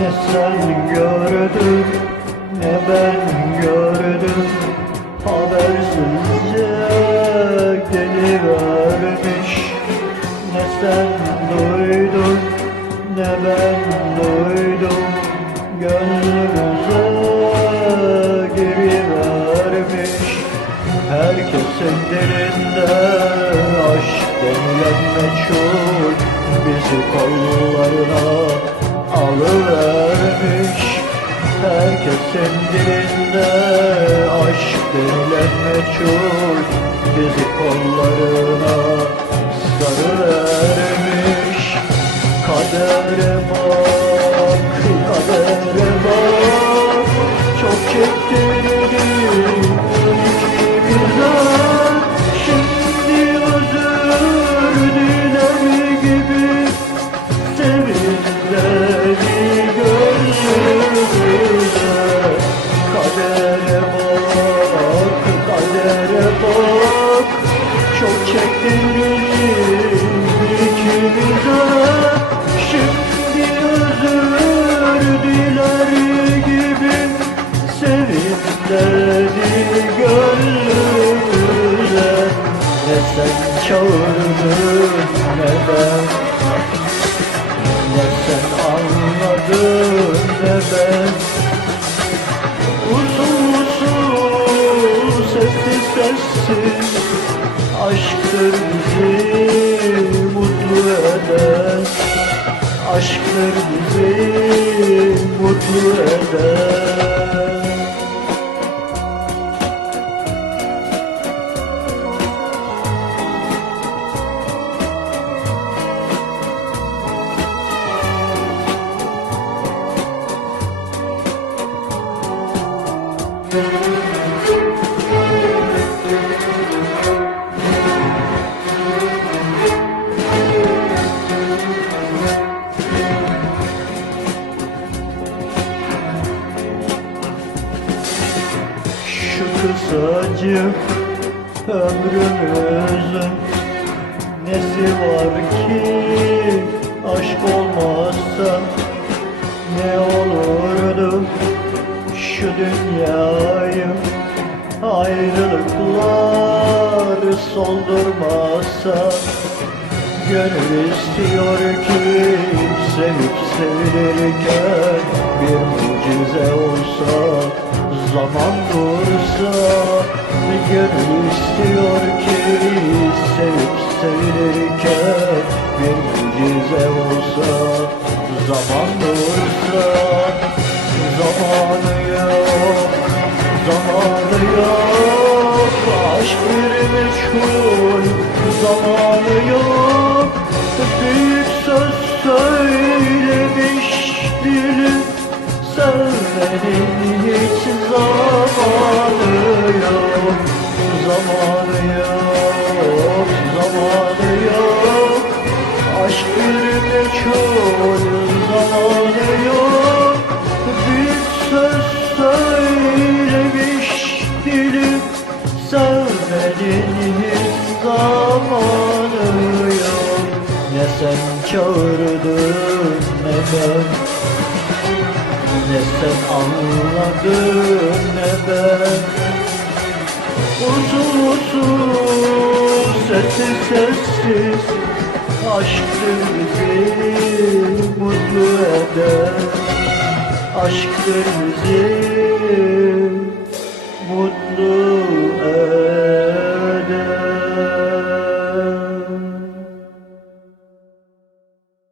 Ne sen gördün ne ben gördüm. Habersizce gelivermiş Ne sen duydun ne ben duydum. Gönlümüze girivermiş Herkesin dilinde aşk denilen meçhul. Bizi kollarına alıvermiş Herkesin dilinde aşk denilen meçhul. Bizi kollarına sen çağırdın ne ben Ne sen anladın ne ben Usul usul sessiz sessiz Aşktır bizi mutlu eden Aşktır bizi mutlu eden Şu kısacık ömrümüzün Nesi var ki soldurmazsa Gönül istiyor ki sevip sevilirken Bir mucize olsa zaman dursa Gönül istiyor ki sevip sevilirken Bir mucize olsa zaman dursa Zamanı yok, zamanı yok ne ben Ne sen anladın ne ben Uzun uzun sessiz sessiz Aşktır bizi mutlu eden Aşktır bizi